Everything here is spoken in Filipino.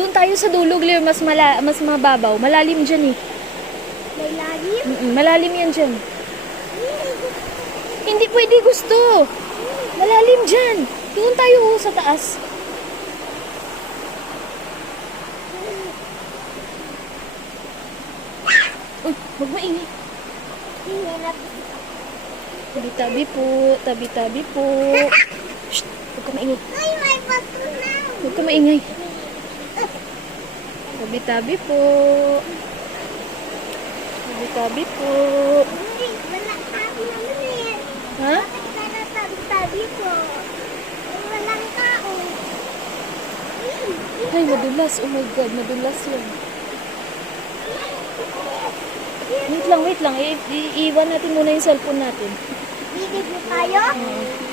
Doon tayo sa dulo, Claire. Mas mababaw. Malalim dyan eh. May lalim? Malalim yan dyan. Hindi pwede gusto. Malalim dyan. Doon tayo sa taas. Huwag maingay. Hinap. Tabi-tabi po. Tabi-tabi po. Shh! Huwag ka maingay. Ay, may bato na. Huwag ka maingay. Tabi-tabi po. Tabi-tabi po. Hindi, wala tabi naman eh. Ha? Bakit tabi ko? Walang tao. Ay, madulas. Oh my God, madulas yun. Wait lang. Iiwan natin muna yung cellphone natin. Bibig mo tayo? Hmm.